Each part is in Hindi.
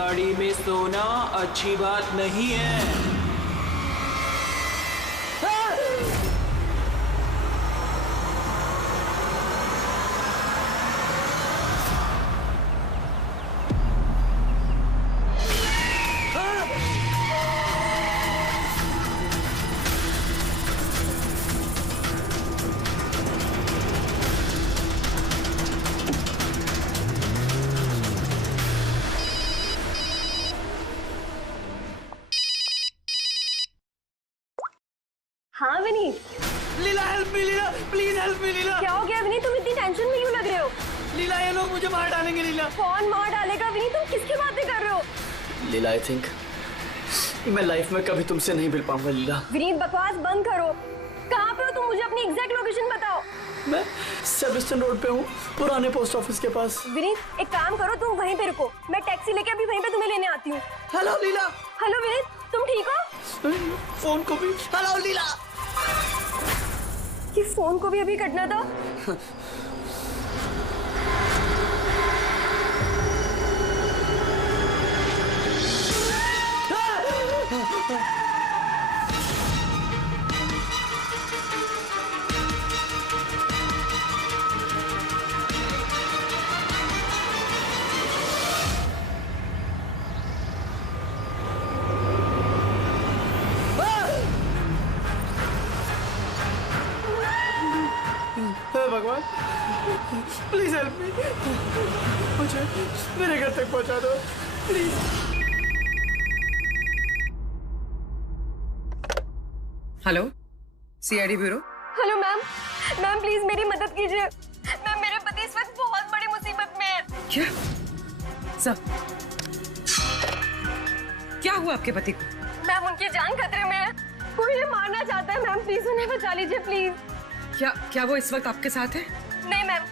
गाड़ी में सोना अच्छी बात नहीं है। हाँ Vineet. Leela help me, Leela please help me Leela. क्या हो गया विनीत, तुम इतनी टेंशन में क्यों लग रहे हो? लीला ये लोग मुझे मार डालेंगे लीला। कौन मार डालेगा विनीत, तुम किसकी बातें कर रहे हो? लीला आई थिंक मैं लाइफ में कभी तुमसे नहीं मिल पाऊंगा लीला। विनीत बकवास बंद करो। कहाँ पे हो तुम, मुझे अपनी एग्जैक्ट लोकेशन बताओ। मैं सेबेस्टियन रोड पे हूँ, पुराने पोस्ट ऑफिस के पास। विनीत एक काम करो, तुम वहीं पे रुको, मैं टैक्सी लेके अभी वहीं पे तुम्हें लेने आती हूँ। हेलो लीला। हेलो विनीत, तुम ठीक हो? फोन को भी हेलो लीला। ये फोन को भी अभी कटना था। भगवान प्लीज हेल्प मी, मुझे मेरे घर तक पहुंचा दो please. Hello CID bureau. Hello ma'am, ma'am please मेरी मदद कीजिए। मैम मेरे पति इस वक्त बहुत बड़ी मुसीबत में है। क्या सब क्या हुआ आपके पति को? मैम उनकी जान खतरे में है, वो मुझे मारना चाहता है। मैम प्लीज उन्हें बचा लीजिए प्लीज। क्या वो इस वक्त आपके साथ है? नहीं मैम,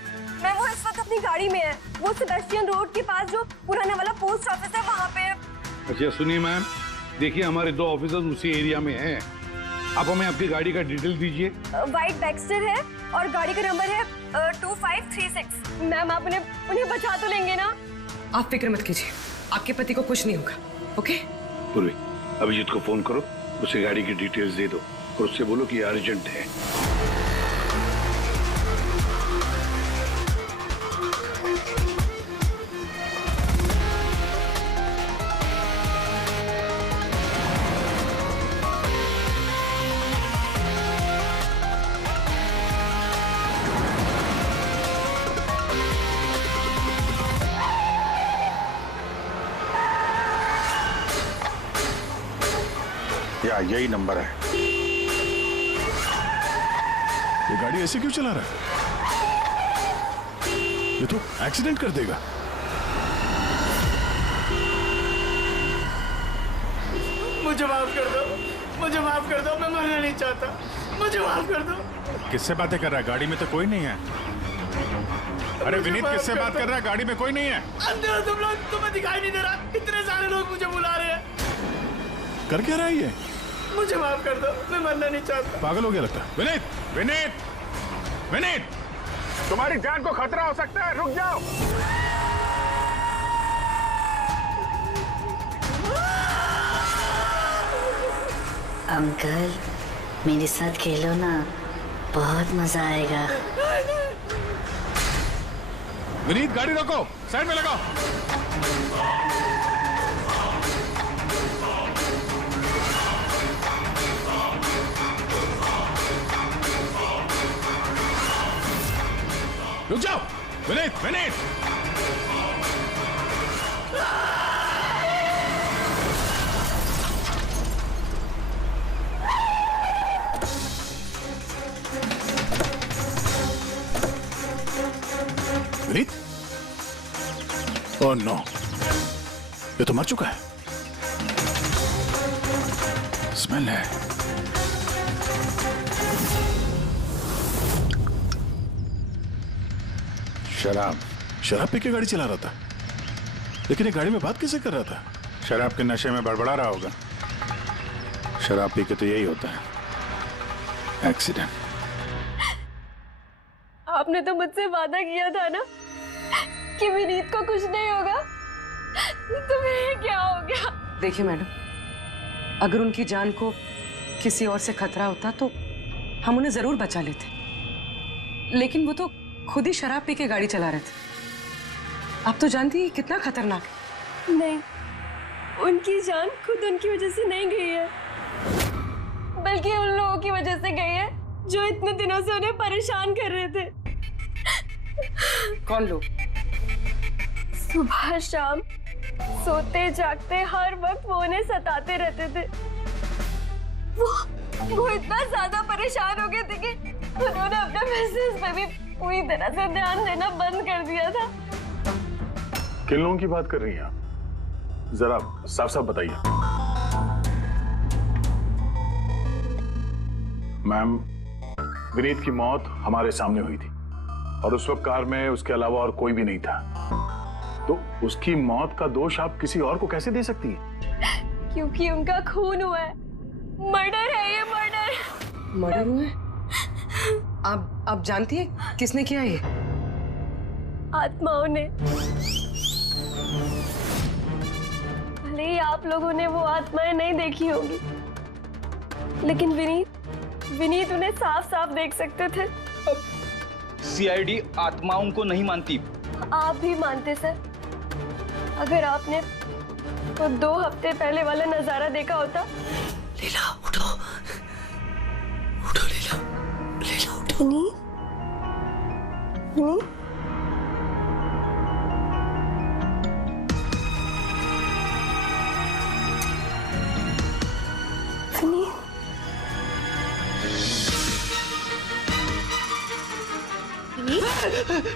मैम वो इस वक्त अपनी गाड़ी में है। वो सेबेस्टियन रोड के पास जो पुराना वाला पोस्ट ऑफिस है वहाँ पे है। अच्छा सुनिए मैम, देखिए हमारे 2 ऑफिसर्स उसी एरिया में हैं। आप हमें आपकी गाड़ी का डिटेल दीजिए। वाइट बैक्स्टर है और गाड़ी का नंबर है 2536। मैम आप उन्हें बचा तो लेंगे ना? आप फिक्र मत कीजिए, आपके पति को कुछ नहीं होगा। ओके पूर्वी, अभिजीत को फोन करो, उसे गाड़ी की डिटेल्स दे दो और उससे बोलो कि अर्जेंट है। या यही नंबर है। ये गाड़ी ऐसे क्यों चला रहा है? ये तो एक्सीडेंट कर देगा। मुझे माफ कर दो, मुझे माफ कर दो, मैं मरना नहीं चाहता, मुझे माफ कर दो। किससे बातें कर रहा है? गाड़ी में तो कोई नहीं है। अरे विनीत किससे बात कर रहा है? गाड़ी में कोई नहीं है। अंधे हो तुम लोग, तुम्हें दिखाई नहीं दे रहा? इतने सारे लोग मुझे बुला रहे हैं। कर क्या रहा है ये? मुझे माफ कर दो, मैं मरना नहीं चाहता। पागल हो गया लगता है। विनीत, विनीत, विनीत, तुम्हारी जान को खतरा हो सकता है, रुक जाओ। अंकल मेरे साथ खेलो ना, बहुत मजा आएगा। विनीत गाड़ी रोको, साइड में लगाओ। रुक जाओ विनीत, विनीत। विनीत, ओह नो, ये तो मर चुका है। स्मेल है। शराब पी के गाड़ी चला रहा था, लेकिन ये गाड़ी में बात कैसे कर रहा था? शराब के नशे में बड़बड़ा रहा होगा। शराब पी के तो यही होता है, एक्सीडेंट। आपने तो मुझसे वादा किया था ना कि विनीत को कुछ नहीं होगा। तुम्हें क्या हो गया? देखिए मैडम, अगर उनकी जान को किसी और से खतरा होता तो हम उन्हें जरूर बचा लेते, लेकिन वो तो खुद ही शराब पी के गाड़ी चला रहे थे। आप तो जानती हैं कितना खतरनाक है। नहीं, उनकी जान खुद उनकी वजह से नहीं गई है, बल्कि उन लोगों की वजह से गई है जो इतने दिनों से उन्हें परेशान कर रहे थे। कौन लोग? सुबह शाम सोते जागते हर वक्त वो उन्हें सताते रहते थे। वो इतना ज्यादा परेशान हो गए थे कि उन्होंने अपने बिजनेस पे भी पूरी तरह से ध्यान देना बंद कर दिया था। किन लोगों की बात कर रही हैं आप? जरा साफ साफ बताइए। मैम, विनीत की मौत हमारे सामने हुई थी और उस वक्त कार में उसके अलावा और कोई भी नहीं था, तो उसकी मौत का दोष आप किसी और को कैसे दे सकती हैं? क्योंकि उनका खून हुआ है। मर्डर है ये, मर्डर। मर्डर हुआ है? आप जानती हैं किसने किया ये? आत्माओं ने। भले ही आप लोगों ने वो आत्माएं नहीं देखी होगी, लेकिन विनीत उन्हें साफ साफ देख सकते थे। सीआईडी आत्माओं को नहीं मानती। आप भी मानते सर। अगर आपने वो 2 हफ्ते पहले वाला नजारा देखा होता। लीला उठो, उठो लीला, लीला उठो। विनीत, विनीत,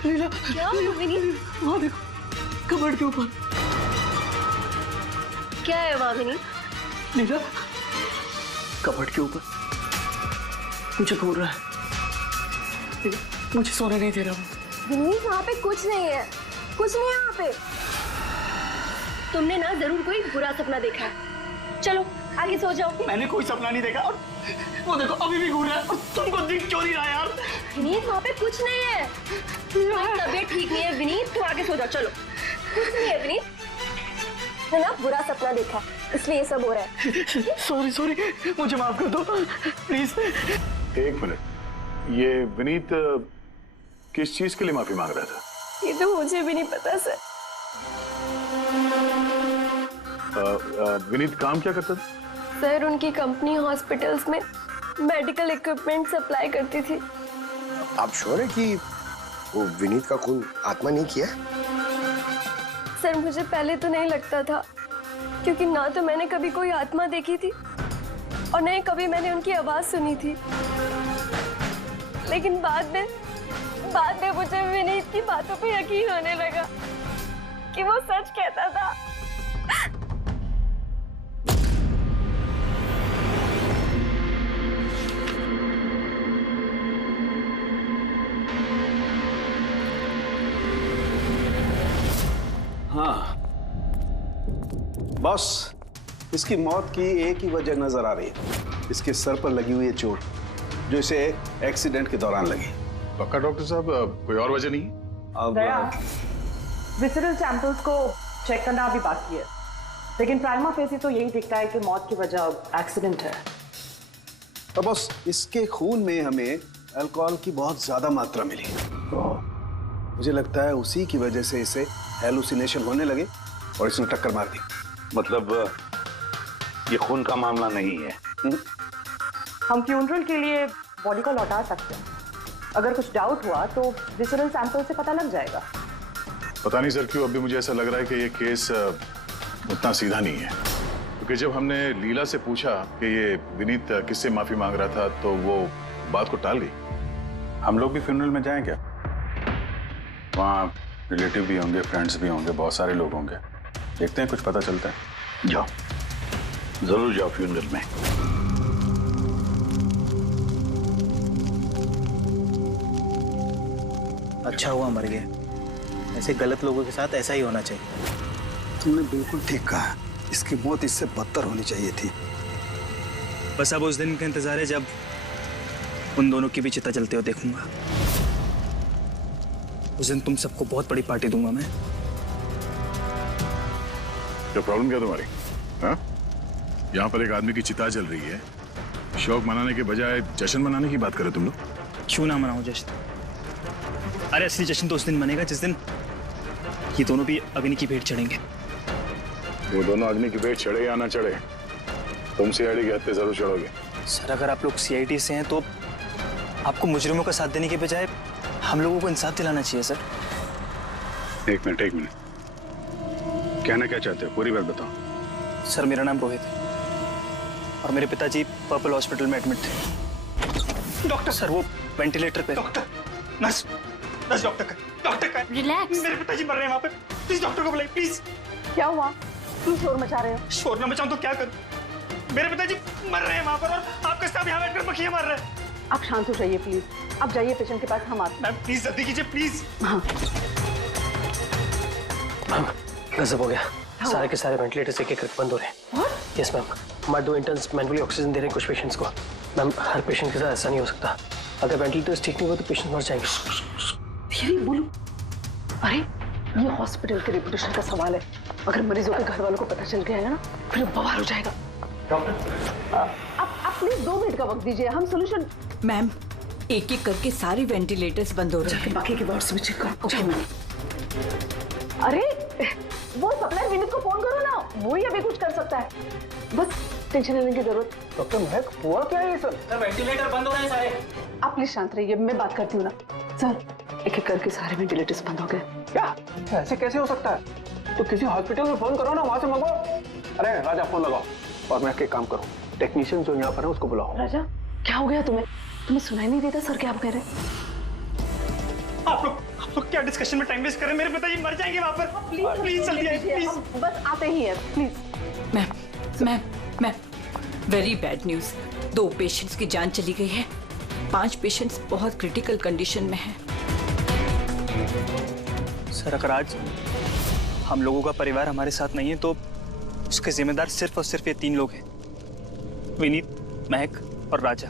लीला, क्या हुआ विनीत? वहाँ देखो, कबर्ड के ऊपर। क्या है वहाँ विनीत? लीला, कबर्ड के ऊपर मुझे घूर रहा है। लीला, मुझे सोने नहीं दे रहा वो। विनीत, वहाँ पे कुछ नहीं है, कुछ नहीं है वहाँ पे। तुमने ना जरूर कोई बुरा सपना देखा है। चलो आगे सो जाओ। मैंने कोई सपना नहीं देखा और वो देखो अभी भी घूर रहा है और तुमको दिख क्यों नहीं रहा यार? विनीत, वहाँ पे कुछ नहीं है। तुम्हारी तबीयत ठीक नहीं है विनीत, तुम आगे सो जाओ। चलो, कुछ नहीं है विनीत, है ना बुरा सपना देखा इसलिए ये सब हो रहा है। सॉरी, मुझे माफ कर दो प्लीज। एक मिनट, ये विनीत किस चीज के लिए माफी मांग रहा था? ये तो मुझे भी नहीं पता सर। विनीत काम क्या करता था? सर, उनकी कंपनी हॉस्पिटल्स में मेडिकल इक्विपमेंट सप्लाई करती थी। आप श्योर है कि वो विनीत का खून आत्मा नहीं किया? सर, मुझे पहले तो नहीं लगता था, क्योंकि ना तो मैंने कभी कोई आत्मा देखी थी और न ही कभी मैंने उनकी आवाज सुनी थी। लेकिन बाद में मुझे विनीत की बातों पे यकीन होने लगा कि वो सच कहता था। हाँ बॉस, इसकी मौत की एक ही वजह नजर आ रही है, इसके सर पर लगी हुई है चोट जो इसे एक्सीडेंट के दौरान लगी। पक्का डॉक्टर साहब, कोई और वजह नहीं? अब विसरल सैंपल्स को चेक करना अभी बाकी है, लेकिन प्राइमा फेसी तो यही दिखता है कि मौत की वजह एक्सीडेंट है। तो बॉस, इसके खून में हमें अल्कोहल की बहुत ज्यादा मात्रा मिली। मुझे लगता है उसी की वजह से इसे हेलुसिनेशन होने लगे और इसने टक्कर मार दी। मतलब ये खून का मामला नहीं है। हम फ्यूनरल के लिए बॉडी को लौटा सकते हैं। अगर कुछ डाउट हुआ तो विसरल सैंपल से पता लग जाएगा। पता नहीं सर क्यों अभी मुझे ऐसा लग रहा है कि ये केस उतना सीधा नहीं है, क्योंकि जब हमने लीला से पूछा कि ये विनीत किससे माफी मांग रहा था तो वो बात को टाल गई। हम लोग भी फ्यूनरल में जाएं क्या? वहाँ रिलेटिव भी होंगे, फ्रेंड्स भी होंगे, बहुत सारे लोग होंगे। देखते हैं कुछ पता चलता है। जाओ, जरूर जाओ फ्यूनरल में। अच्छा हुआ मर गए, ऐसे गलत लोगों के साथ ऐसा ही होना चाहिए। तुमने बिल्कुल ठीक कहा, इसकी मौत इससे बदतर होनी चाहिए थी। बस अब उस दिन का इंतजार है जब उन दोनों की भी चिता जलते हुए देखूंगा। उस दिन तुम सबको बहुत बड़ी पार्टी दूंगा मैं। क्या प्रॉब्लम क्या तुम्हारी? हाँ? यहाँ पर एक आदमी की चिता जल रही है, शौक मनाने के बजाय जश्न मनाने की बात करो तुम लोग। क्यों ना मनाओ जश्न? अरे असली जश्न तो उस दिन मनेगा जिस दिन ये दोनों भी अग्नि की भेंट चढ़ेंगे। वो दोनों अग्नि की भेंट चढ़े या ना चढ़े, तुम सीआईडी के हत्थे जरूर चढ़ोगे। सर अगर आप लोग सीआईडी से हैं तो आपको मुजरिमों का साथ देने के बजाय हम लोगों को इंसाफ दिलाना चाहिए सर। एक मिनट, कहना क्या चाहते हो? पूरी बात बताओ। सर मेरा नाम रोहित है और मेरे पिताजी पर्पल हॉस्पिटल में एडमिट थे। डॉक्टर सर वो वेंटिलेटर पे। डॉक्टर, नर्स डॉक्टर का रिलैक्स। मेरे पिताजी मर रहे हैं वहाँ पे, प्लीज डॉक्टर को बुलाइए प्लीज। क्या हुआ? क्यों शोर मचा रहे हो? शोर ना मचाऊं तो क्या करूं? मेरे पिताजी मर रहे हैं वहाँ पर और आपका स्टाफ यहाँ बैठकर मक्खियाँ मार रहे हैं। आप शांत हो जाइए प्लीज, आप जाइए पेशेंट के पास, हम आते हैं। मैम प्लीज जल्दी कीजिए प्लीज। हाँ मैम गजब हो गया, सारे के सारे वेंटिलेटर्स एक एक बंद हो रहे हैं। यस मैम, हमारे 2 इंटर्न्स मैनुअली ऑक्सीजन दे रहे हैं कुछ पेशेंट्स को। मैम हर पेशेंट के साथ ऐसा नहीं हो सकता, अगर वेंटिलेटर्स ठीक नहीं हो तो पेशेंट मर जाएंगे। धीरे बोलो। अरे ये हॉस्पिटल के रेपुटेशन का सवाल है, अगर मरीजों के घर वालों को पता चल गया है ना फिर बवाल हो जाएगा। डॉक्टर आप प्लीज 2 मिनट का वक्त दीजिए, हम सोल्यूशन। मैम एक एक करके सारे वेंटिलेटर्स बंद हो रहे हैं। बाकी के वार्ड्स में चेक करो। Okay ma'am. अरे वो सप्लायर विनीत को फोन करो ना, वो ही अभी कुछ कर सकता है। बस टेंशन लेने की जरूरत। डॉक्टर महक हुआ क्या है ये सर? वेंटिलेटर बंद हो रहे हैं सारे। आप प्लीज शांत रहिए, मैं बात करती हूँ ना। सर एक एक करके सारे वेंटिलेटर्स बंद हो गए। क्या ऐसे कैसे हो सकता है? तो किसी हॉस्पिटल में फोन करो ना, वहां से मंगाओ। अरे राजा फोन लगाओ और मैं एक काम करूँ, टेक्नीशियन जो यहाँ पर है उसको बुलाओ। राजा क्या हो गया तुम्हें सुनाई नहीं देता सर क्या आप कह रहे हैं? आप लोग क्या डिस्कशन में टाइम वेस्ट कर रहे हैं? मेरे पिताजी मर जाएंगे वहाँ पर। प्लीज जल्दी आइए प्लीज। बस आते ही हैं please. Ma'am very bad news, 2 patients की जान चली गई है, 5 पेशेंट्स बहुत क्रिटिकल कंडीशन में हैं। सर अगर आज हम लोगों का परिवार हमारे साथ नहीं है तो उसके जिम्मेदार सिर्फ और सिर्फ ये 3 लोग हैं, विनीत, महक और राजा।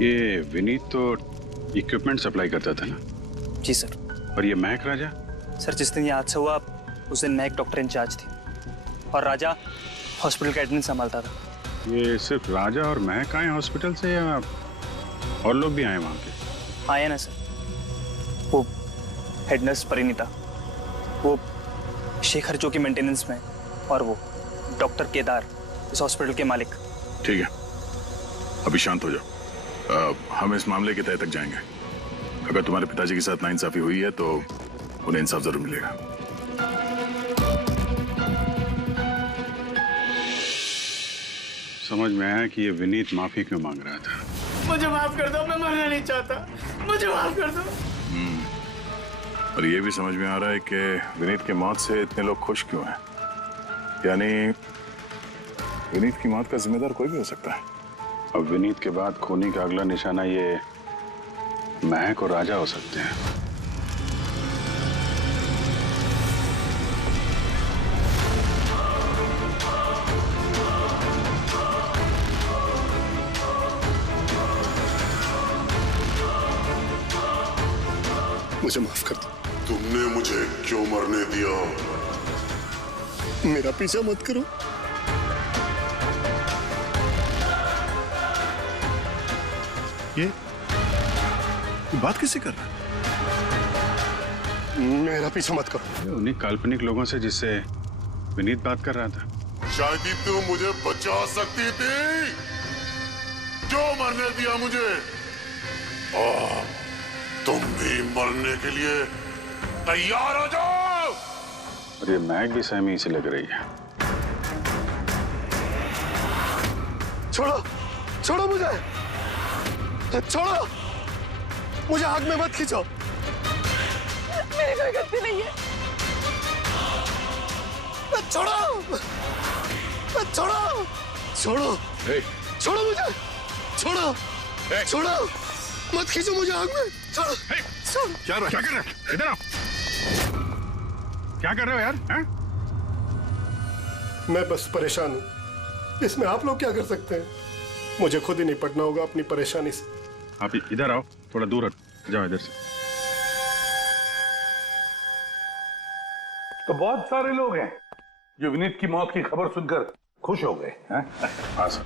ये विनीत तो इक्विपमेंट सप्लाई करता था ना? जी सर। और ये महक राजा? सर जिस दिन ये हादसा हुआ उस दिन महक डॉक्टर इंचार्ज थी और राजा हॉस्पिटल का एडमिन संभालता था। ये सिर्फ राजा और महक आए हॉस्पिटल से या और लोग भी आए वहाँ के? आए ना सर, वो हेड नर्स परिणीता, वो शेखर जो कि मेंटेनेंस में, और वो डॉक्टर केदार इस हॉस्पिटल के मालिक। ठीक है, अभी शांत हो जाओ। हम इस मामले के तह तक जाएंगे। अगर तुम्हारे पिताजी के साथ नाइंसाफी हुई है तो उन्हें इंसाफ जरूर मिलेगा। समझ में आया कि ये विनीत माफी क्यों मांग रहा था। मुझे माफ कर दो, मैं मरना नहीं चाहता, मुझे माफ कर दो। और ये भी समझ में आ रहा है कि विनीत के मौत से इतने लोग खुश क्यों हैं। यानी विनीत की मौत का जिम्मेदार कोई भी हो सकता है। अब विनीत के बाद खूनी का अगला निशाना ये महक और राजा हो सकते हैं। मुझे माफ कर दो। तुमने मुझे क्यों मरने दिया? मेरा पीछा मत करो। ये बात किससे कर रहा है? मेरा पीछा मत करो। उन्हीं काल्पनिक लोगों से जिससे विनीत बात कर रहा था। शायद तुम मुझे बचा सकती थी, क्यों मरने दिया मुझे? तुम भी मरने के लिए तैयार हो जाओ। और ये महक भी सहमी से लग रही है। छोड़ो, छोड़ो मुझे, छोड़ो मुझे, आग में मत खींचो। मेरी कोई गलती नहीं है। छोड़ो, छोड़ो, छोड़ो, छोड़ो मुझे, छोड़ो, छोड़ो, मत खींचो मुझे आग में। छोड़ो, क्या कर रहे हो? इधर आओ। क्या कर रहे हो यार? हैं? मैं बस परेशान हूँ, इसमें आप लोग क्या कर सकते हैं? मुझे खुद ही निपटना होगा अपनी परेशानी से। आप इधर आओ, थोड़ा दूर हट जाओ इधर से। तो बहुत सारे लोग हैं, जो विनीत की मौत की खबर सुनकर खुश हो गए हैं? हाँ सर,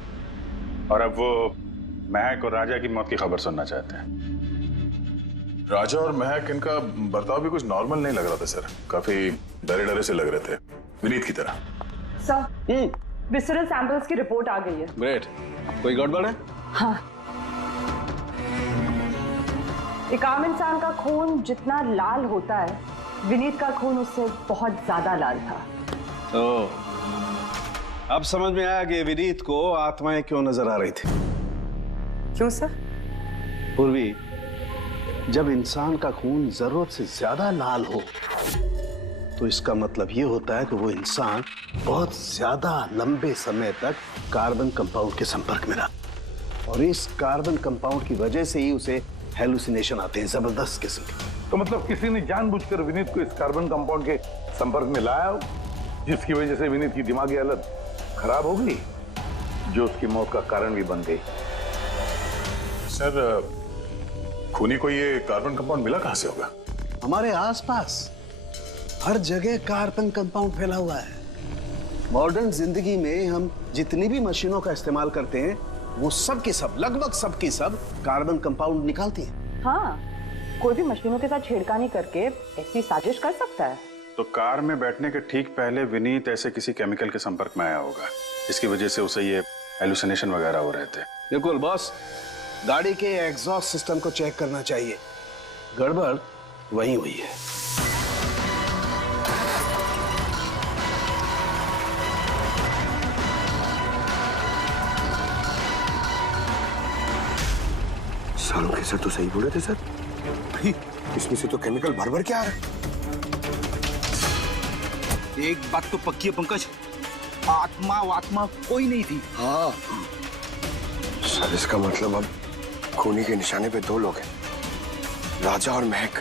और अब वो महक और राजा की मौत की खबर सुनना चाहते हैं। राजा और महक, इनका बर्ताव भी कुछ नॉर्मल नहीं लग रहा था सर। काफी डरे डरे से लग रहे थे, विनीत की तरह। सर, विसरल सैंपल्स की रिपोर्ट आ गई है। ग्रेट। कोई गड़बड़ है? हाँ, एक आम इंसान का खून जितना लाल होता है, विनीत का खून उससे बहुत ज्यादा लाल था। तो अब समझ में आया कि विनीत को आत्माएं क्यों नजर आ रही थी। क्यों सर? पूर्वी, जब इंसान का खून जरूरत से ज्यादा लाल हो तो इसका मतलब ये होता है कि वो इंसान बहुत ज्यादा लंबे समय तक कार्बन कंपाउंड के संपर्क में रहा, और इस कार्बन कंपाउंड की वजह से ही उसे हेलुसिनेशन आते हैं, जबरदस्त किस्म के। तो मतलब किसी ने जानबूझकर विनीत को इस कार्बन कंपाउंड के संपर्क में लाया, जिसकी वजह से विनीत की दिमागी हालत खराब हो गई, जो उसकी मौत का कारण भी बन गई। सर, खूनी को ये कार्बन कंपाउंड मिला कहां से होगा? हमारे आसपास हर जगह कार्बन कंपाउंड फैला हुआ है। मॉडर्न जिंदगी में हम जितनी भी मशीनों का इस्तेमाल करते हैं, वो सब की सब, लगभग सब की सब कार्बन कंपाउंड निकालती हैं। हाँ, कोई भी मशीनों के साथ छेड़खानी करके ऐसी साजिश कर सकता है। तो कार में बैठने के ठीक पहले विनीत ऐसे किसी केमिकल के संपर्क में आया होगा, इसकी वजह से उसे ये हेलुसिनेशन वगैरह हो रहे थे। बिल्कुल बॉस, गाड़ी के एग्जॉस्ट सिस्टम को चेक करना चाहिए, गड़बड़ वहीं हुई है। सालों के सर तो सही बोले थे सर, भाई इसमें से तो केमिकल भर भर के आ रहा है। एक बात तो पक्की है पंकज, आत्मा कोई नहीं थी। हाँ सर, इसका मतलब अब खूनी के निशाने पे दो लोग हैं, राजा और महक।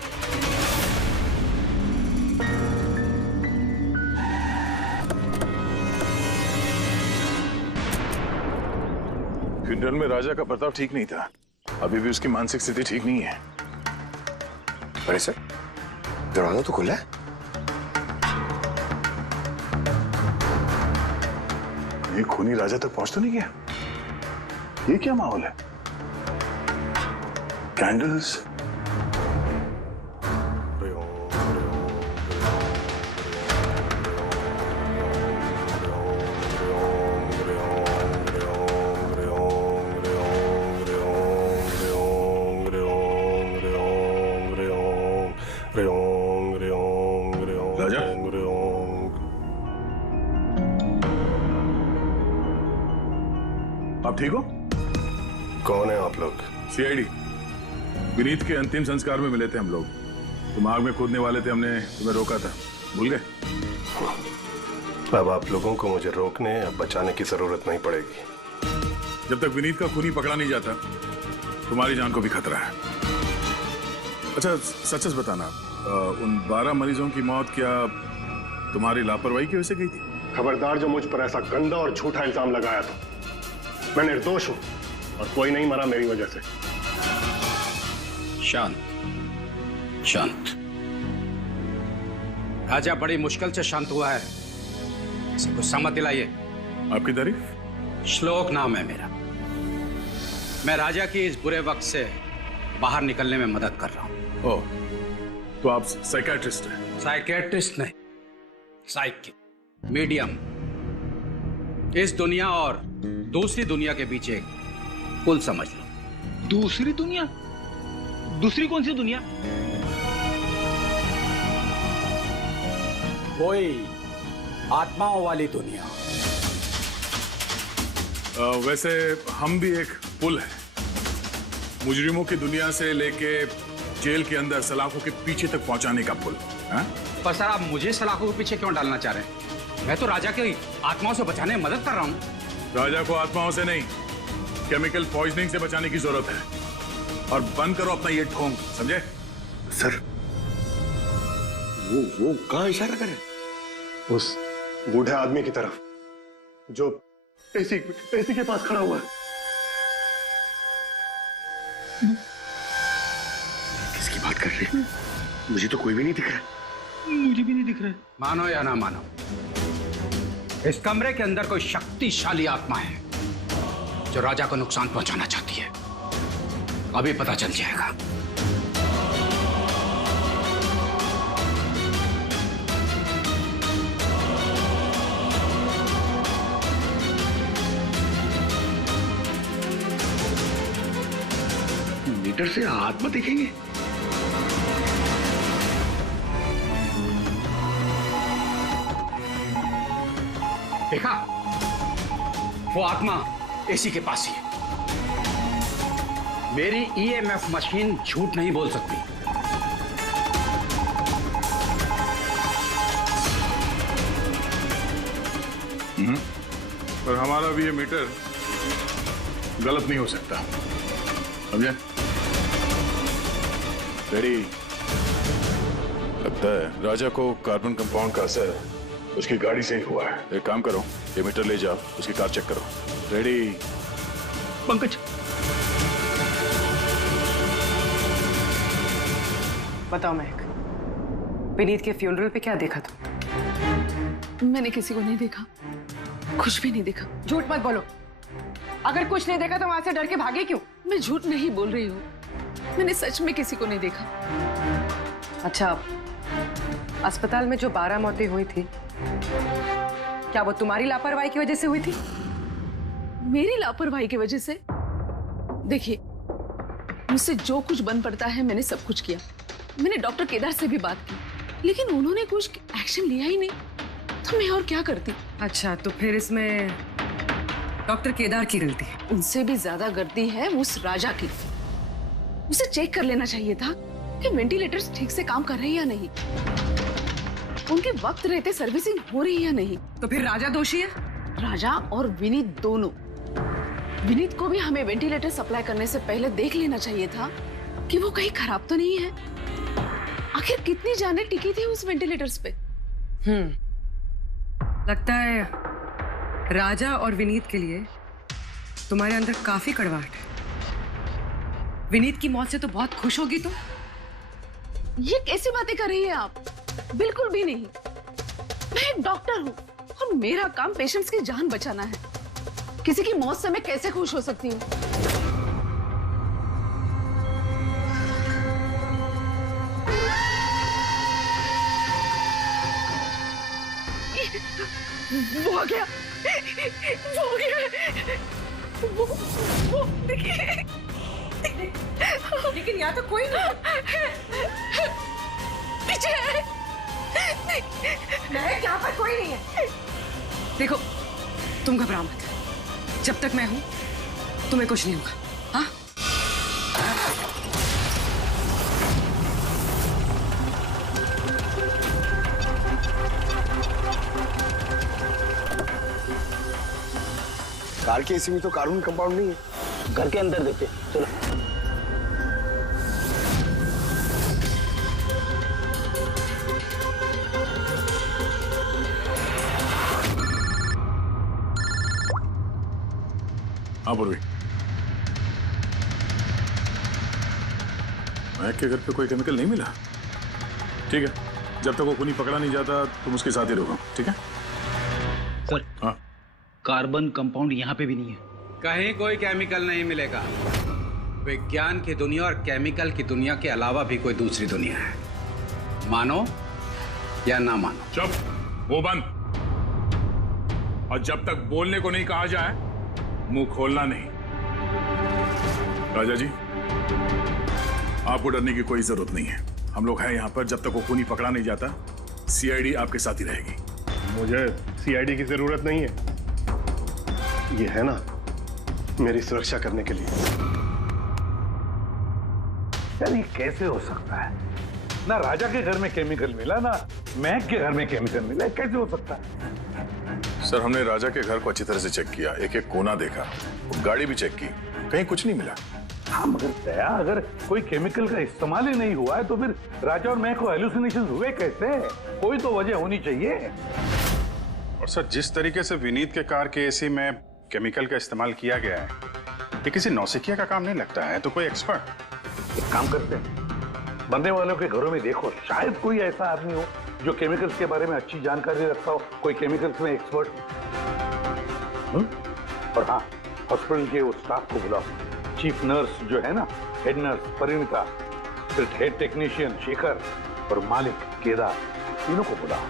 फ्यूनरल में राजा का बर्ताव ठीक नहीं था, अभी भी उसकी मानसिक स्थिति ठीक नहीं है। अरे सर, दरवाजा तो खुला है। ये खूनी राजा तक पहुंच तो नहीं गया? ये क्या माहौल है? कैंडल्स, राजा, आप ठीक हो? कौन है आप लोग? सीआईडी। विनीत के अंतिम संस्कार में मिले थे हम लोग, तुम आग में कूदने वाले थे, हमने तुम्हें रोका था, भूल गए? अब आप लोगों को मुझे रोकने या बचाने की जरूरत नहीं पड़ेगी। जब तक विनीत का खूनी पकड़ा नहीं जाता, तुम्हारी जान को भी खतरा है। अच्छा सच सच बताना, उन 12 मरीजों की मौत क्या तुम्हारी लापरवाही की वजह से गई थी? खबरदार जो मुझ पर ऐसा गंदा और झूठा इल्जाम लगाया था। मैं निर्दोष हूं और कोई नहीं मरा मेरी वजह से। शांत शांत। राजा बड़ी मुश्किल से शांत हुआ है, इसे कुछ समझ दिलाइए। आपकी तारीफ? श्लोक नाम है मेरा। मैं राजा की इस बुरे वक्त से बाहर निकलने में मदद कर रहा हूं। ओह, तो आप साइकियाट्रिस्ट हैं? साइकियाट्रिस्ट नहीं, साइकिक, मीडियम। इस दुनिया और दूसरी दुनिया के बीच एक पुल समझ लो। दूसरी दुनिया? दूसरी कौन सी दुनिया? वही आत्माओं वाली दुनिया। वैसे हम भी एक पुल है, मुजरिमों की दुनिया से लेके जेल के अंदर सलाखों के पीछे तक पहुंचाने का पुल। पर सर, आप मुझे सलाखों के पीछे क्यों डालना चाह रहे हैं? मैं तो राजा की आत्माओं से बचाने में मदद कर रहा हूं। राजा को आत्माओं से नहीं, केमिकल पॉइजनिंग से बचाने की जरूरत है। और बंद करो अपना ये ढोंग, समझे? सर, वो कहां इशारा कर रहे हैं? उस बूढ़े आदमी की तरफ जो एसी के पास खड़ा हुआ है। किसकी बात कर रहे हैं? मुझे तो कोई भी नहीं दिख रहा। मुझे भी नहीं दिख रहा है। मानो या ना मानो, इस कमरे के अंदर कोई शक्तिशाली आत्मा है जो राजा को नुकसान पहुंचाना चाहती है। अभी पता चल जाएगा। मीटर से आत्मा दिखेंगे? देखा, वो आत्मा एसी के पास ही है। मेरी ईएमएफ मशीन झूठ नहीं बोल सकती। पर हमारा भी ये मीटर गलत नहीं हो सकता, समझे? तेरी लगता है राजा को कार्बन कंपाउंड का असर उसकी गाड़ी से ही हुआ है। एक काम करो, ये मीटर ले जाओ, उसकी कार चेक करो। रेडी? पंकज, बताओ महक, विनीत के फ्यूनरल पे क्या देखा तुम? मैंने किसी को नहीं देखा, कुछ भी नहीं देखा। झूठ मत बोलो। अगर कुछ नहीं देखा तो वहां से डर के भागे क्यों? मैं झूठ नहीं बोल रही हूँ, मैंने सच में किसी को नहीं देखा। अच्छा, अस्पताल में जो 12 मौतें हुई थी, क्या वो तुम्हारी लापरवाही की वजह से हुई थी? मेरी लापरवाही की वजह से? देखिए, मुझसे जो कुछ बन पड़ता है मैंने सब कुछ किया। मैंने डॉक्टर केदार से भी बात की, लेकिन उन्होंने कुछ एक्शन लिया ही नहीं, तो मैं और क्या करती। अच्छा, तो फिर इसमें डॉक्टर केदार की गलती है? उनसे भी ज्यादा गलती है उस राजा की। उसे चेक कर लेना चाहिए था कि वेंटिलेटर्स ठीक से काम कर रहे हैं या नहीं, उनके वक्त रहते सर्विसिंग हो रही है या नहीं। तो फिर राजा दोषी है? राजा और विनीत दोनों। विनीत को भी हमें वेंटिलेटर सप्लाई करने से पहले देख लेना चाहिए था कि वो कहीं खराब तो नहीं है। आखिर कितनी जानें टिकी थी उस वेंटिलेटर्स पे। लगता है राजा और विनीत के लिए तुम्हारे अंदर काफी कड़वाहट है। विनीत की मौत से तो बहुत खुश होगी तुम। ये कैसी बातें कर रही है आप? बिल्कुल भी नहीं। मैं एक डॉक्टर हूँ और मेरा काम पेशेंट्स की जान बचाना है। किसी की मौत से मैं कैसे खुश हो सकती हूँ? वो आ गया, वो आ गया, वो देखिए। लेकिन यहाँ तो कोई नहीं। पीछे है। नहीं, यहाँ पर कोई नहीं है। देखो, तुम घबराओ मत। जब तक मैं हूं तुम्हें कुछ नहीं होगा। हाँ? कार के एसी में तो कार्बन कंपाउंड नहीं है। घर के अंदर देखते, चलो। हाँ पूर्वी, महक के घर पे कोई केमिकल नहीं मिला? ठीक है, जब तक वो खूनी पकड़ा नहीं जाता तुम उसके साथ ही रहो, ठीक है? सर, हाँ, कार्बन कंपाउंड यहाँ पे भी नहीं है। कहीं कोई केमिकल नहीं मिलेगा। विज्ञान की दुनिया और केमिकल की दुनिया के अलावा भी कोई दूसरी दुनिया है, मानो या ना मानो। चुप, वो बंद। और जब तक बोलने को नहीं कहा जाए मुंह खोलना नहीं। राजा जी, आपको डरने की कोई जरूरत नहीं है। हम लोग हैं यहाँ पर। जब तक वो खूनी पकड़ा नहीं जाता सीआईडी आपके साथ ही रहेगी। मुझे सीआईडी की जरूरत नहीं है, ये है ना मेरी सुरक्षा करने के लिए। यार ये कैसे हो सकता है? ना राजा के घर में केमिकल मिला, ना महक के घर में केमिकल मिला, कैसे हो सकता है? सर, हमने राजा के घर को अच्छी तरह से चेक किया, एक एक कोना देखा, गाड़ी भी चेक की, कहीं कुछ नहीं मिला। हाँ मगर दया, अगर कोई केमिकल का इस्तेमाल ही नहीं हुआ है तो फिर राजा और महक को हेलुसिनेशन हुए कैसे? कोई तो वजह होनी चाहिए। और सर, जिस तरीके से विनीत के कार के एसी में केमिकल का इस्तेमाल किया गया है, ये किसी नौसिखिया का काम नहीं लगता है, तो कोई एक्सपर्ट। एक काम करते हैं, बनने वालों के घरों में देखो, शायद कोई ऐसा आदमी हो जो केमिकल्स के बारे में अच्छी जानकारी रखता हो, कोई केमिकल्स में एक्सपर्ट। और हाँ, हॉस्पिटल के उस स्टाफ को बुलाओ। चीफ नर्स जो है ना, हेड नर्स परिणीता, फिर हेड टेक्नीशियन शेखर और मालिक केदार, तीनों को बुलाओ।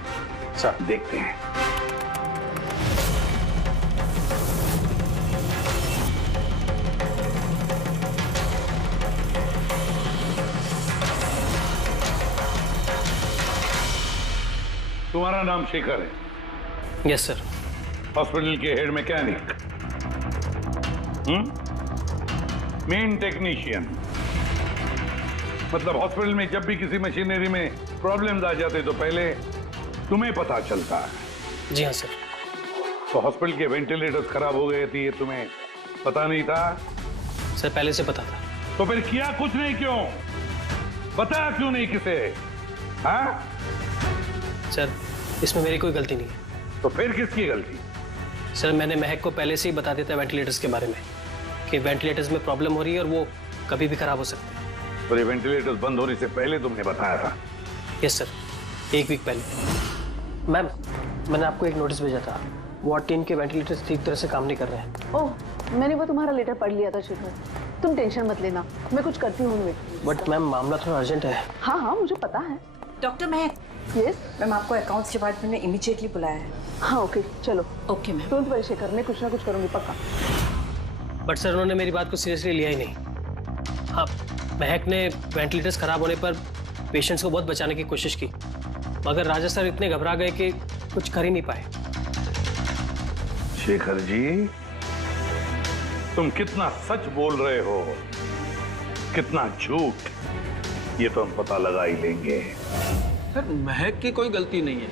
सब देखते हैं। तुम्हारा नाम शेखर है? Yes sir. हॉस्पिटल के हेड मैकेनिक, मेन टेक्नीशियन, मतलब हॉस्पिटल में जब भी किसी मशीनरी में प्रॉब्लम्स आ जाते तो पहले तुम्हें पता चलता है। जी हाँ सर। तो हॉस्पिटल के वेंटिलेटर्स खराब हो गए थे, ये तुम्हें पता नहीं था? सर पहले से पता था। तो फिर किया कुछ नहीं क्यों? बताया क्यों नहीं किसे? हाँ सर इसमें मेरी कोई गलती नहीं है। तो फिर किसकी गलती? सर मैंने महक को पहले से ही बता दिया था वेंटिलेटर्स के बारे में, कि वेंटिलेटर्स में प्रॉब्लम हो रही है और वो कभी भी खराब हो सकते हैं। और ये वेंटिलेटर्स बंद होने से पहले तुमने बताया था? यस सर, 1 वीक पहले। मैम मैंने आपको एक नोटिस भेजा था, वार्ड टीम के वेंटिलेटर्स ठीक तरह से काम नहीं कर रहे हैं। ओह, मैंने वो तुम्हारा लेटर पढ़ लिया था शेखर, तुम टेंशन मत लेना, मैं कुछ करती हूँ। बट मैम मामला थोड़ा अर्जेंट है। हाँ हाँ मुझे पता है। डॉक्टर महक। यस मैम, आपको अकाउंट्स डिपार्टमेंट में इमीडिएटली बुलाया है। हाँ ओके चलो। Okay ma'am. Don't worry Shekhar, मैं कुछ ना कुछ करूंगी पक्का। बट सर उन्होंने मेरी बात को सीरियसली लिया ही नहीं। हाँ, महक ने वेंटिलेटर्स खराब होने पर पेशेंट्स को बहुत बचाने की कोशिश की, मगर राजा सर इतने घबरा गए कि कुछ कर ही नहीं पाए। शेखर जी, तुम कितना सच बोल रहे हो, कितना झूठ, ये तो हम पता लगा ही लेंगे। सर महक की कोई गलती नहीं है,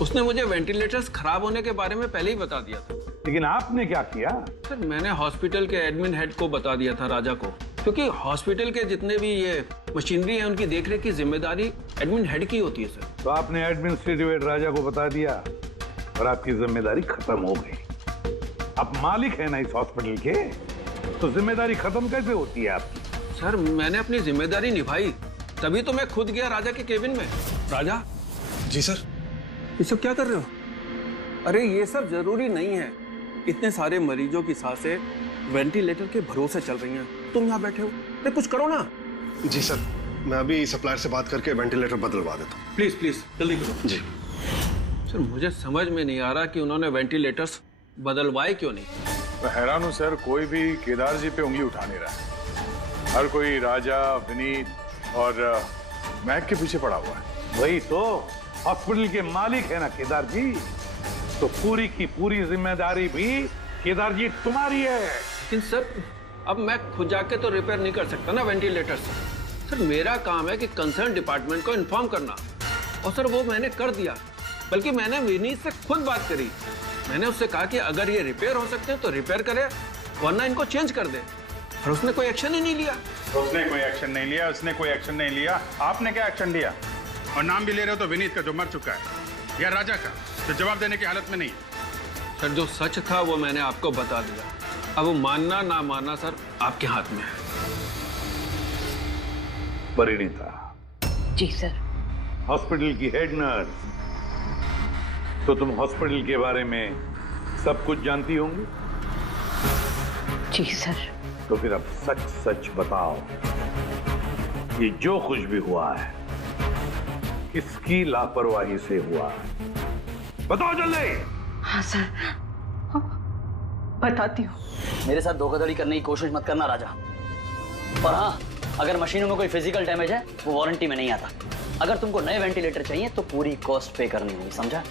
उसने मुझे वेंटिलेटर्स खराब होने के बारे में पहले ही बता दिया था। लेकिन आपने क्या किया? सर मैंने हॉस्पिटल के एडमिन हेड को बता दिया था, राजा को, क्योंकि हॉस्पिटल के जितने भी ये मशीनरी है उनकी देखरेख की जिम्मेदारी एडमिन हेड की होती है सर। तो आपने एडमिनिस्ट्रेटिव हेड राजा को बता दिया और आपकी जिम्मेदारी खत्म हो गई। आप मालिक है ना इस हॉस्पिटल के, तो जिम्मेदारी खत्म कैसे होती है आपकी? सर मैंने अपनी जिम्मेदारी निभाई, तभी तो मैं खुद गया राजा के केबिन में। राजा। जी सर। ये सब क्या कर रहे हो? अरे ये सब जरूरी नहीं है, इतने सारे मरीजों की सांसें वेंटिलेटर के भरोसे चल रही हैं, तुम यहाँ बैठे हो, तो कुछ करो ना। जी सर, मैं अभी सप्लायर से बात करके वेंटिलेटर बदलवा देता हूँ। प्लीज प्लीज जल्दी करो। जी सर मुझे समझ में नहीं आ रहा कि उन्होंने वेंटिलेटर्स बदलवाए क्यों नहीं। मैं हैरान हूँ सर, कोई भी केदार जी पे उंगली उठा नहीं रहा है। हर कोई राजा, विनीत और महक के पीछे पड़ा हुआ है। वही तो, हॉस्पिटल के मालिक है ना केदार जी, तो पूरी की पूरी जिम्मेदारी भी केदार जी तुम्हारी है। लेकिन सर अब मैं खुद जाके तो रिपेयर नहीं कर सकता ना वेंटिलेटर्स। सर मेरा काम है कि कंसर्न डिपार्टमेंट को इन्फॉर्म करना, और सर वो मैंने कर दिया। बल्कि मैंने विनीत से खुद बात करी, मैंने उससे कहा कि अगर ये रिपेयर हो सकते हैं तो रिपेयर करे, वरना इनको चेंज कर दे, और उसने कोई एक्शन ही नहीं लिया। उसने कोई एक्शन नहीं लिया, उसने कोई एक्शन नहीं लिया। आपने क्या एक्शन लिया? और नाम भी ले रहे हो तो विनीत का जो मर चुका है, या राजा का जो जवाब देने की हालत में नहीं है। सर जो सच था वो मैंने आपको बता दिया, अब वो मानना ना मानना सर आपके हाथ में है। परिणीता। जी सर। हॉस्पिटल की हेड नर्स, तो तुम हॉस्पिटल के बारे में सब कुछ जानती होंगी। जी सर। तो फिर अब सच सच बताओ, ये जो कुछ भी हुआ है किसकी लापरवाही से हुआ है? बताओ जल्दी। हाँ सर, बताती हूँ। मेरे साथ धोखाधड़ी करने की कोशिश मत करना राजा। और हाँ, अगर मशीनों में कोई फिजिकल डैमेज है वो वारंटी में नहीं आता। अगर तुमको नए वेंटिलेटर चाहिए तो पूरी कॉस्ट पे करनी होगी, समझा?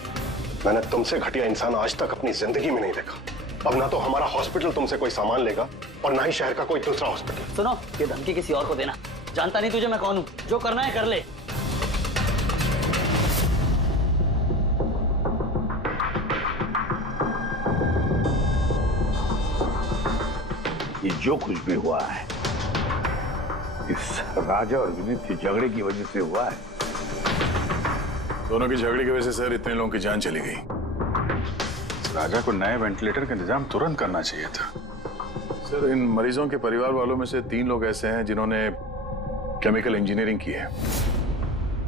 मैंने तुमसे घटिया इंसान आज तक अपनी जिंदगी में नहीं देखा। अब ना तो हमारा हॉस्पिटल तुमसे कोई सामान लेगा और ना ही शहर का कोई दूसरा हॉस्पिटल। सुनो, ये धमकी किसी और को देना। जानता नहीं तुझे मैं कौन हूँ, जो करना है कर ले। ये जो कुछ भी हुआ है इस राजा और विनीत के झगड़े की वजह से हुआ है। दोनों के झगड़े की वजह से सर इतने लोगों की जान चली गई। राजा को नए वेंटिलेटर का इंतजाम तुरंत करना चाहिए था। सर इन मरीजों के परिवार वालों में से 3 लोग ऐसे हैं जिन्होंने केमिकल इंजीनियरिंग की है।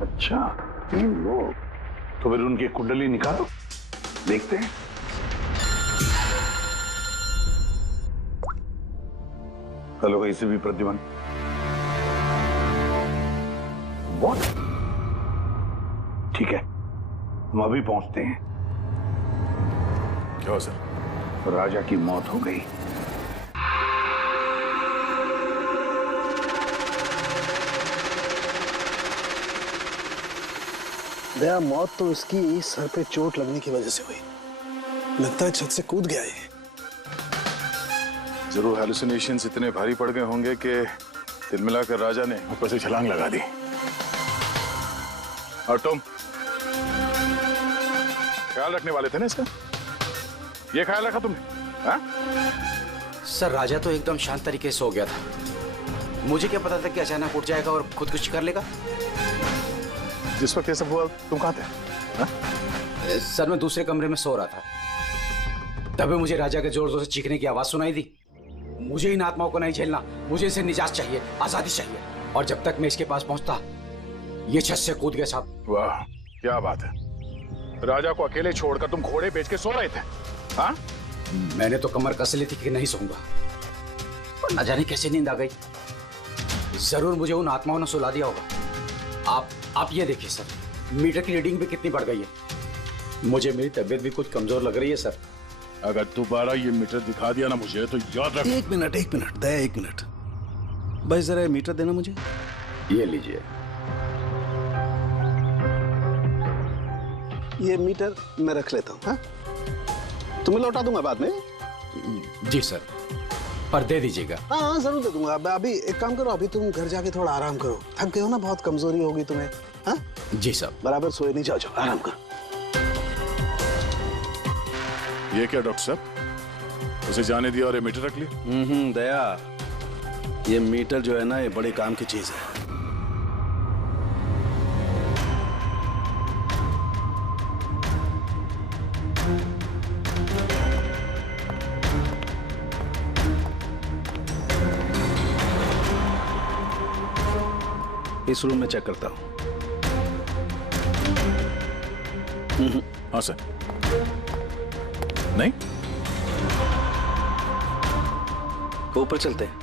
अच्छा, 3 लोग? तो फिर उनकी कुंडली निकालो, देखते हैं। हेलो, इसे भी प्रद्युमन। What? ठीक है, हम अभी पहुंचते हैं। क्या हुआ सर? राजा की मौत हो गई। दया, मौत तो उसकी सर पे चोट लगने की वजह से हुई। लगता है छत से कूद गया ये। जरूर हेलुसिनेशंस इतने भारी पड़ गए होंगे कि तिल मिलाकर राजा ने ऊपर से छलांग लगा दी। और तुम ख्याल रखने वाले थे ना इसका? ये ख्याल रखा तुमने? हाँ? सर, राजा तो एकदम शांत तरीके से हो गया था। मुझे क्या पता था कि अचानक उठ जाएगा और खुदकुशी कर लेगा। जिस वक्त ये सब हुआ तुम कहाँ थे? हाँ? सर, मैं दूसरे कमरे में सो रहा था, तभी मुझे राजा के जोर जोर से चीखने की आवाज सुनाई दी। मुझे इन आत्माओं को नहीं झेलना, मुझे इसे निजात चाहिए, आजादी चाहिए। और जब तक मैं इसके पास पहुंचता, ये छत से कूद गया साहब। वाह, क्या बात है। राजा को अकेले छोड़कर तुम घोड़े बेच के सो रहे थे? हाँ? मैंने तो कमर कस ली थी कि नहीं सोऊंगा, पर न जाने कैसे नींद आ गई। जरूर मुझे उन आत्माओं ने सुला दिया होगा। आप ये देखिए सर, मीटर की रीडिंग भी कितनी बढ़ गई है। मुझे मेरी तबीयत भी कुछ कमजोर लग रही है सर। अगर दोबारा ये मीटर दिखा दिया ना मुझे, तो याद रख। एक मिनट दया, एक मिनट भाई, जरा मीटर देना मुझे। ये लीजिए। ये मीटर मैं रख लेता हूँ। हाँ, तुम्हें लौटा दूंगा बाद में। जी सर, पर दे दीजिएगा। हाँ, जरूर दे दूंगा। अभी एक काम करो, अभी तुम घर जाके थोड़ा आराम करो। थक गए हो ना, बहुत कमजोरी होगी तुम्हें। हाँ जी साहब। बराबर सोए नहीं, जाओ आराम करो। ये क्या डॉक्टर साहब, उसे जाने दिया और ये मीटर रख लिया? दया, ये मीटर जो है ना, ये बड़े काम की चीज है। इस रूम में चेक करता हूं। हाँ सर। नहीं, ऊपर चलते हैं।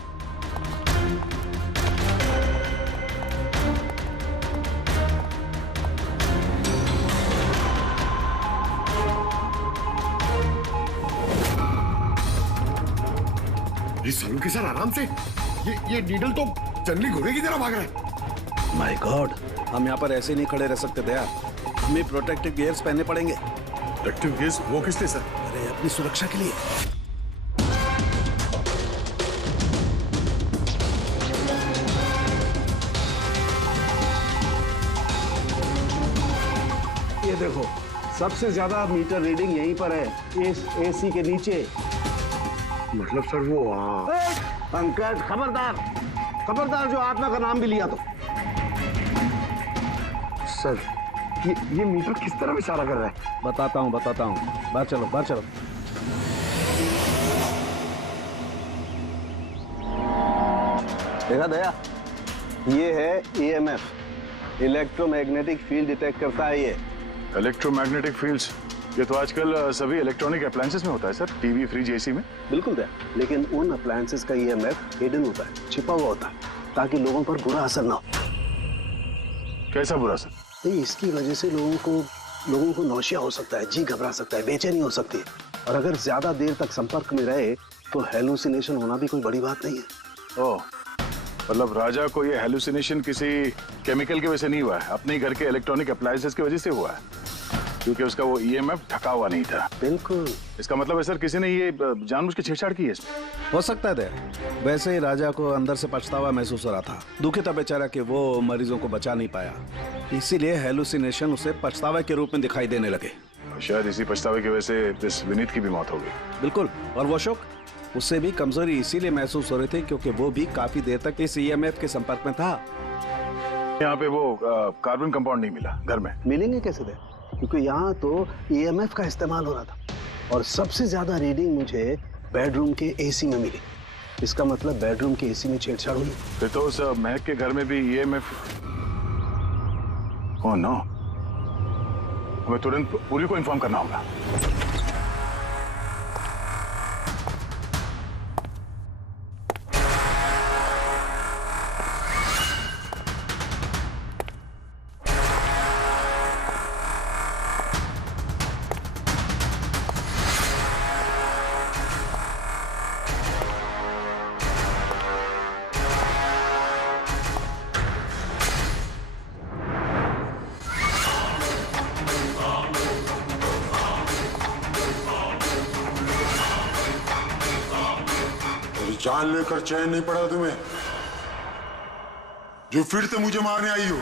ये सालू के सर आराम से, ये नीडल तो जंगली घोड़े की तरह भाग रहा है। माय गॉड, हम यहाँ पर ऐसे नहीं खड़े रह सकते दया, हमें प्रोटेक्टिव गियर्स पहनने पड़ेंगे। Protective gears? वो किस लिए सर? अरे अपनी सुरक्षा के लिए। ये देखो, सबसे ज्यादा मीटर रीडिंग यहीं पर है, इस एसी के नीचे। मतलब सर वो पंकज, खबरदार जो आत्मा का नाम भी लिया तो। सर, ये मीटर किस तरह इशारा कर रहा है? बताता हूँ। बाहर चलो। देखा दया, ये है EMF, इलेक्ट्रोमैग्नेटिक फील्ड डिटेक्ट करता है ये। इलेक्ट्रोमैग्नेटिक फील्ड्स, ये तो आजकल सभी इलेक्ट्रॉनिक अप्लायंसेस में होता है सर, टीवी, फ्रिज, एसी में। बिल्कुल दया, लेकिन उन अप्लायंसेस का EMF हिडन होता है, छिपा हुआ होता है, ताकि लोगों पर बुरा असर ना हो। कैसा बुरा असर? इसकी वजह से लोगों को नौशिया हो सकता है, जी घबरा सकता है, बेचैनी हो सकती है, और अगर ज्यादा देर तक संपर्क में रहे तो हेलुसिनेशन होना भी कोई बड़ी बात नहीं है। ओह, मतलब राजा को ये हेलुसिनेशन किसी केमिकल की वजह से नहीं हुआ है, अपने घर के इलेक्ट्रॉनिक अप्लायंसेस की वजह से हुआ है, क्योंकि उसका वो EMF ढका हुआ नहीं था। बिल्कुल। इसका मतलब है सर, किसी ने ये जानबूझ के छेड़छाड़ की है इसमें? हो सकता है दया, वैसे ही राजा को अंदर से पछतावा महसूस हो रहा था, दुखी था बेचारा कि वो मरीजों को बचा नहीं पाया, इसीलिए हेलुसिनेशन उसे पछतावा के रूप में दिखाई देने लगे। शायद इसी पछतावे की वजह से इस विनीत की भी मौत हो गई। बिल्कुल, और वो अशोक, उससे भी कमजोरी इसीलिए महसूस हो रही थी क्योंकि वो भी काफी देर तक इस EMF के संपर्क में था। यहाँ पे वो कार्बन कंपाउंड नहीं मिला घर में। मिलेंगे कैसे थे, क्योंकि यहाँ तो EMF का इस्तेमाल हो रहा था, और सबसे ज्यादा रीडिंग मुझे बेडरूम के AC में मिली। इसका मतलब बेडरूम के AC में छेड़छाड़ हुई। फिर तो उस महक के घर में भी EMF। ओह नो, हमें तुरंत पुरी को इन्फॉर्म करना होगा। जान लेकर चैन नहीं पड़ा तुम्हें, जो फिर से मुझे मारने आई हो।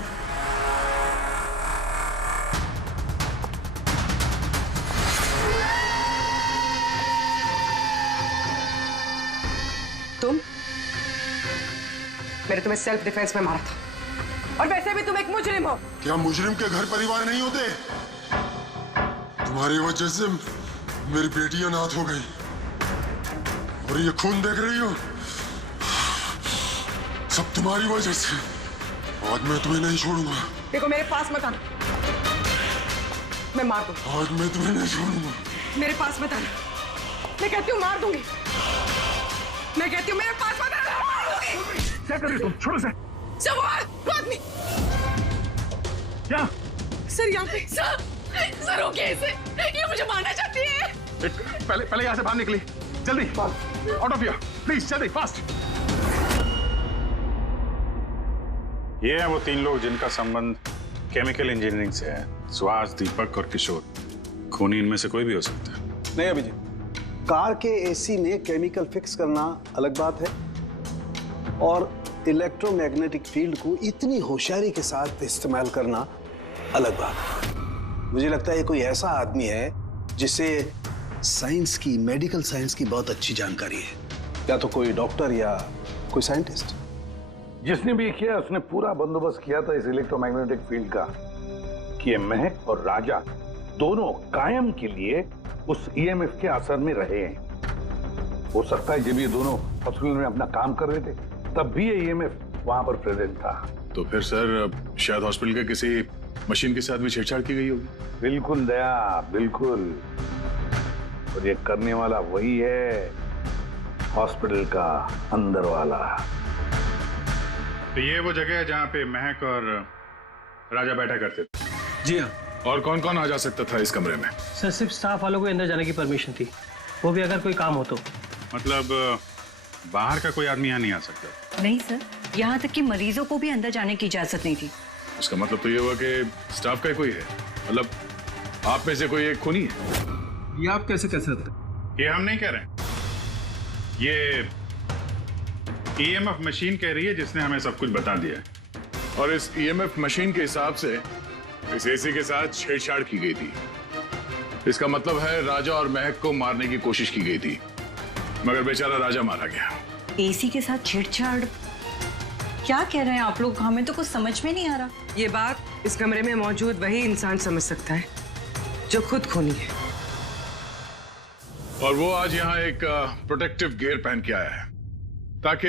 तुम? मैंने तुम्हें सेल्फ डिफेंस में मारा था, और वैसे भी तुम एक मुजरिम हो। क्या मुजरिम के घर परिवार नहीं होते? तुम्हारी वजह से मेरी बेटी अनाथ हो गई, और ये खून देख रही हो, सब तुम्हारी वजह से। आज मैं तुम्हें नहीं छोड़ूंगा। देखो मेरे पास मत आना, मैं मार दूंगा। आज मैं तुम्हें नहीं छोड़ूंगा। मेरे पास मत आना, मैं कहती हूँ मार दूंगी। मैं कहती हूँ मेरे पास मत आना, मार दूंगी। क्या कर रही तुम? छोड़ो से। सब आदमी क्या? सर यहाँ पे। सर रोकिए इसे, ये मुझे मारना चाहती है। पहले यहाँ से बाहर निकली, जल्दी आउट ऑफ हियर प्लीज, जल्दी फास्ट। ये हैं वो 3 लोग जिनका संबंध केमिकल इंजीनियरिंग से है। सुहास, दीपक और किशोर। खूनी इनमें से कोई भी हो सकता है। नहीं अभिजीत, कार के एसी में केमिकल फिक्स करना अलग बात है, और इलेक्ट्रोमैग्नेटिक फील्ड को इतनी होशियारी के साथ इस्तेमाल करना अलग बात है। मुझे लगता है ये कोई ऐसा आदमी है जिसे साइंस की, मेडिकल साइंस की बहुत अच्छी जानकारी है, या तो कोई डॉक्टर या कोई साइंटिस्ट। जिसने भी किया उसने पूरा बंदोबस्त किया था इस इलेक्ट्रोमैग्नेटिक फील्ड का, कि ये महक और राजा दोनों कायम के लिए उस ईएमएफ के असर में रहे हैं। हो सकता है जब ये दोनों हॉस्पिटल में अपना काम कर रहे थे तब भी ये ईएमएफ वहां पर प्रेजेंट था। तो फिर सर शायद हॉस्पिटल के किसी मशीन के साथ भी छेड़छाड़ की गई होगी। बिल्कुल दया, बिल्कुल। और ये करने वाला वही है, हॉस्पिटल का अंदर वाला। तो ये वो जगह है जहाँ पे महक और राजा बैठा करते थे। जी हाँ। और कौन कौन आ जा सकता था इस कमरे में? सर सिर्फ स्टाफ वालों को अंदर जाने की परमिशन थी, वो भी अगर कोई काम हो तो। मतलब बाहर का कोई आदमी यहाँ नहीं आ सकता? नहीं सर, यहाँ तक कि मरीजों को भी अंदर जाने की इजाजत नहीं थी। उसका मतलब तो ये हुआ कि स्टाफ का कोई है, मतलब आप में से कोई एक खूनी है। ये आप कैसे कह सकते हैं? ये हम नहीं कह रहे, ये ईएमएफ मशीन कह रही है जिसने हमें सब कुछ बता दिया है। और इस ईएमएफ मशीन के हिसाब से इस एसी के साथ छेड़छाड़ की गई थी। इसका मतलब है राजा और महक को मारने की कोशिश की गई थी, मगर बेचारा राजा मारा गया। एसी के साथ छेड़छाड़? क्या कह रहे हैं आप लोग? हमें तो कुछ समझ में नहीं आ रहा। ये बात इस कमरे में मौजूद वही इंसान समझ सकता है जो खुद खूनी है। और वो आज यहाँ एक प्रोटेक्टिव गियर पहन के आया है ताकि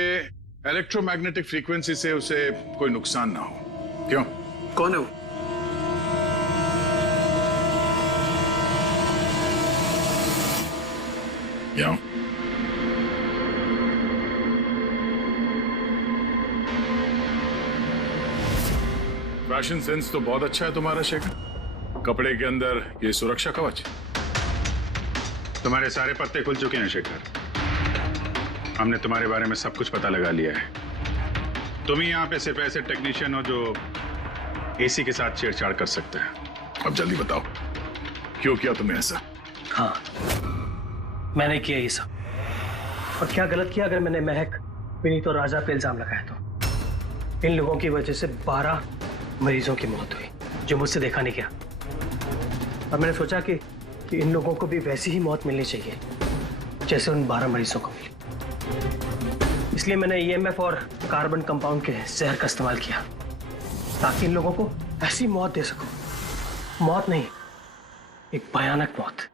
इलेक्ट्रोमैग्नेटिक फ्रीक्वेंसी से उसे कोई नुकसान ना हो। क्यों? कौन है वो? यहाँ फैशन सेंस तो बहुत अच्छा है तुम्हारा शेखर। कपड़े के अंदर ये सुरक्षा कवच। तुम्हारे सारे पत्ते खुल चुके हैं शेखर। हमने तुम्हारे बारे में सब कुछ पता लगा लिया है। तुम ही यहाँ पे सिर्फ ऐसे टेक्नीशियन हो जो एसी के साथ छेड़छाड़ कर सकते हैं। अब जल्दी बताओ, क्यों किया तुमने ऐसा? हाँ, मैंने किया ये सब। और क्या गलत किया अगर मैंने महक, विनीत और राजा पे इल्जाम लगाया तो? इन लोगों की वजह से 12 मरीजों की मौत हुई जो मुझसे देखा नहीं गया। और मैंने सोचा कि इन लोगों को भी वैसी ही मौत मिलनी चाहिए जैसे उन 12 मरीजों को मिली। इसलिए मैंने ईएमएफ और कार्बन कंपाउंड के जहर का इस्तेमाल किया ताकि इन लोगों को ऐसी मौत दे सकूं। मौत नहीं, एक भयानक मौत।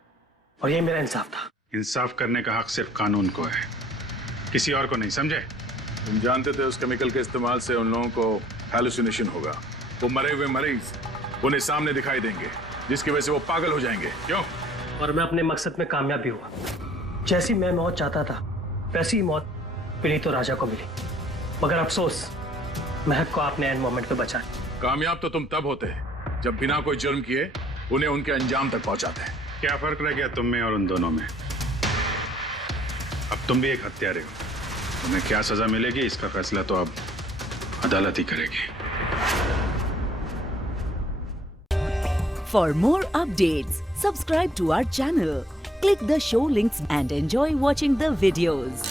और ये मेरा इंसाफ था। इंसाफ करने का हक सिर्फ कानून को है, किसी और को नहीं, समझे? तुम जानते थे उस केमिकल के इस्तेमाल से उन लोगों को हैलुसिनेशन होगा। वो मरे हुए मरीज उन्हें सामने दिखाई देंगे जिसकी वजह से वो पागल हो जाएंगे। क्यों? और मैं अपने मकसद में कामयाब भी हुआ। जैसी मैं मौत चाहता था वैसी ही मौत विनीत और राजा को मिली, मगर अफसोस महक को आपने एंड मोमेंट पे बचाया। कामयाब तो तुम तब होते हैं जब बिना कोई जुर्म किए उन्हें उनके अंजाम तक पहुंचाते हैं। क्या फर्क रह गया तुम में और उन दोनों में? अब तुम भी एक हत्यारे हो। तुम्हें क्या सजा मिलेगी इसका फैसला तो अब अदालत ही करेगी। For more updates, subscribe to our channel, click the show links and enjoy watching the videos.